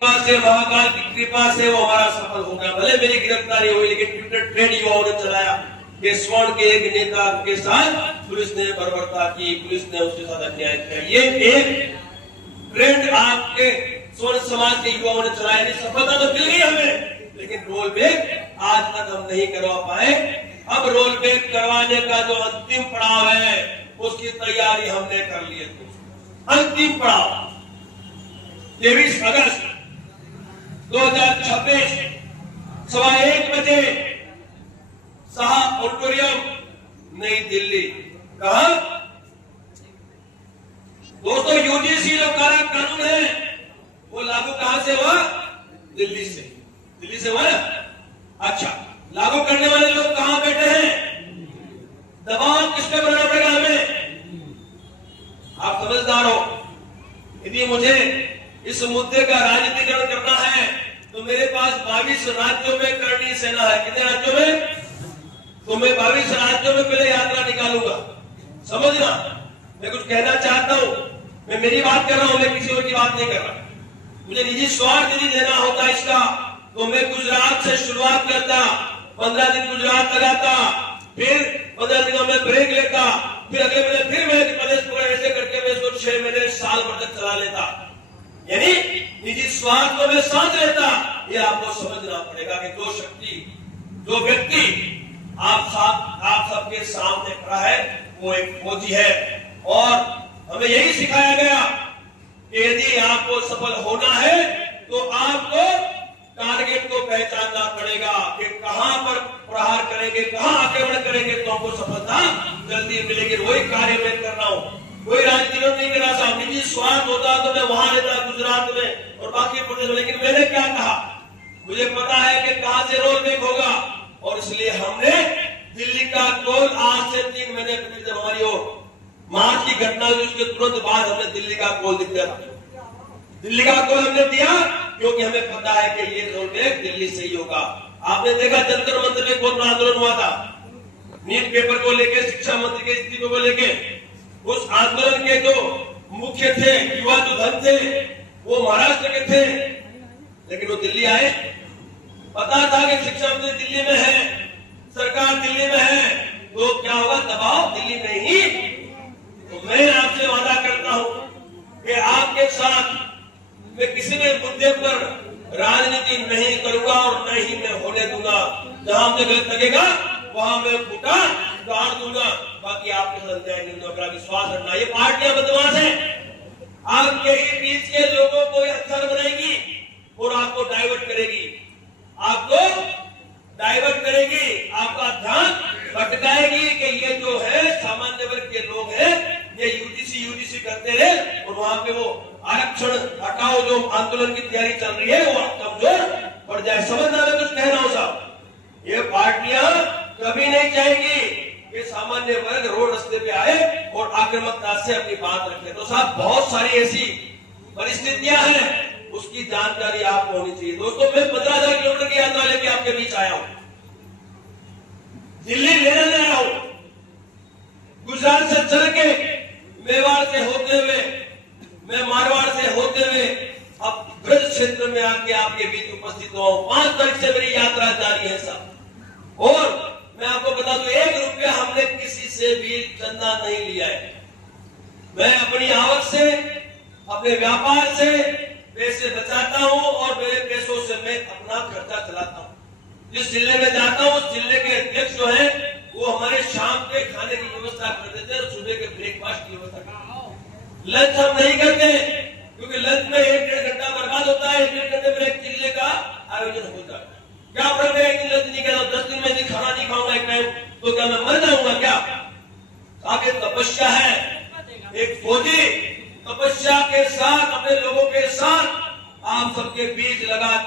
से महाकाल की कृपा से वो हमारा सफल होगा। भले मेरी गिरफ्तारी हुई, लेकिन ट्विटर ट्रेंड युवाओं ने चलाया कि स्वर्ण के एक नेता के साथ पुलिस ने बर्बरता की, पुलिस ने उसके साथ अन्याय किया। ये एक ट्रेंड आपके स्वर्ण समाज के युवाओं ने चलाया। सफलता तो मिल गई हमें, लेकिन रोल बैक आज तक हम नहीं करवा पाए। अब रोल बैक करवाने का जो अंतिम पड़ाव है, उसकी तैयारी हमने कर ली है। अंतिम पड़ाव 23 अगस्त 2026 1:15 बजे शाह ऑडिटोरियम नई दिल्ली। कहा दोस्तों, यूजीसी जो काला कानून है वो लागू कहां से हुआ? दिल्ली से। दिल्ली से हुआ ना? अच्छा, लागू करने वाले लोग कहां बैठे हैं? दबाव किस पे बनाना पड़ेगा हमें? आप समझदार हो। यदि मुझे इस मुद्दे का राजनीतिकरण करना है तो मेरे पास 22 राज्यों में करनी सेना है। कितने राज्यों में? तो मैं 22 राज्यों में पहले यात्रा निकालूंगा। समझना, मैं कुछ कहना चाहता हूं, मैं मेरी बात कर रहा हूं, मैं किसी और की बात नहीं कर रहा। मुझे निजी स्वार्थ यदि देना होता इसका, तो मैं गुजरात से शुरुआत करता, 15 दिन गुजरात लगाता, फिर 15 दिनों में ब्रेक लेता, फिर अगले महीने फिर मैं प्रदेश पूरा ऐसे करके मैं इसको 6 महीने साल भर तक चला लेता। यानी निजी स्वार्थ को मैं साथ लेता। ये आपको समझना पड़ेगा कि जो शक्ति, जो व्यक्ति आप सबके सामने खड़ा है, वो एक फौजी है। और हमें यही सिखाया गया कि यदि आपको सफल होना है तो आपको टारगेट को पहचानना पड़ेगा कि कहां पर प्रहार करेंगे, कहां आक्रमण करेंगे तो हमको सफलता जल्दी मिलेगी। वही कार्य मैं कर रहा हूं। कोई राजनीतिकरण नहीं कर रहा साहब। निजी स्वार्थ होता तो मैं वहां रहता गुजरात में और बाकी प्रदेश में, लेकिन मैंने क्या कहा, मुझे पता है कि कहां से रोल बैक होगा, और इसलिए हमने दिल्ली का गोल आज से 3 महीने पहले जब हमारी मार्च की घटना हुई उसके तुरंत बाद हमने दिल्ली का गोल दिया। दिल्ली का गोल हमने दिया क्योंकि हमें पता है कि ये रोल बैक दिल्ली से ही होगा। आपने देखा जंतर मंतर में बहुत बड़ा आंदोलन हुआ था, नीट पेपर को लेकर, शिक्षा मंत्री के इस्तीफे को लेकर। उस आंदोलन के जो मुख्य थे, युवा जो धन थे, वो महाराष्ट्र के थे, लेकिन वो दिल्ली आए। पता था कि शिक्षा मंत्री दिल्ली में है, सरकार दिल्ली में है, तो क्या होगा? दबाव दिल्ली में ही। तो मैं आपसे वादा करता हूं कि आपके साथ मैं किसी भी मुद्दे पर राजनीति नहीं करूंगा और न ही मैं होने दूंगा। जहां मुझे गलत लगेगा वहां मैं फूटा गाड़ दूंगा। बाकी आपके साथ अन्याय नहीं होगा, विश्वास रखना। ये पार्टियां बदमाश है, आपके ही बीच के लोगों को हथियार बनाएगी और आपको डाइवर्ट करेगी, आपको डाइवर्ट करेगी, आपका ध्यान भटकाएगी कि ये जो है सामान्य वर्ग के लोग हैं, ये यूजीसी करते रहे और वहां पे वो आरक्षण हटाओ जो आंदोलन की तैयारी चल रही है वो कमजोर पड़ जाए। समझना, मैं कुछ कह रहा हूं साहब। ये पार्टियां कभी नहीं चाहेंगी कि सामान्य वर्ग रोड रास्ते पे आए और आक्रामकता से अपनी बात रखे। तो साहब, बहुत सारी ऐसी परिस्थितियां हैं, उसकी जानकारी आपको होनी चाहिए। दोस्तों, मैं 15,000 किलोमीटर की यात्रा लेके आपके बीच आया हूं, दिल्ली लेने ले आया हूं, गुजरात से चल के, मेवाड़ से होते हुए, मैं मारवाड़ से होते हुए अब ब्रज क्षेत्र में आके आपके बीच उपस्थित हुआ हूं। 5 तारीख से मेरी यात्रा जारी है साहब। और मैं आपको बता दूं, 1 रुपया हमने किसी से भी चंदा नहीं लिया है। मैं अपनी आवक से, अपने व्यापार से पैसे बचाता हूं और मेरे पैसों से मैं अपना खर्चा चलाता हूं। जिस जिले में जाता हूं उस जिले के अध्यक्ष जो है वो हमारे शाम के खाने की व्यवस्था कर देते हैं और सुबह के ब्रेकफास्ट की व्यवस्था करते हैं। लंच हम नहीं करते क्योंकि लंच में 1-1.5 घंटा बर्बाद होता है। 1-1.5 घंटे में एक जिले का आयोजन होता है। क्या फर्क है? एक दिन लंच नहीं करता, 10 दिन में खाना नहीं खाऊंगा एक टाइम, तो क्या मैं मर जाऊंगा क्या? आप ये तपस्या है। एक फौजी तपस्या के साथ अपने लोगों के साथ आप सबके बीच लगा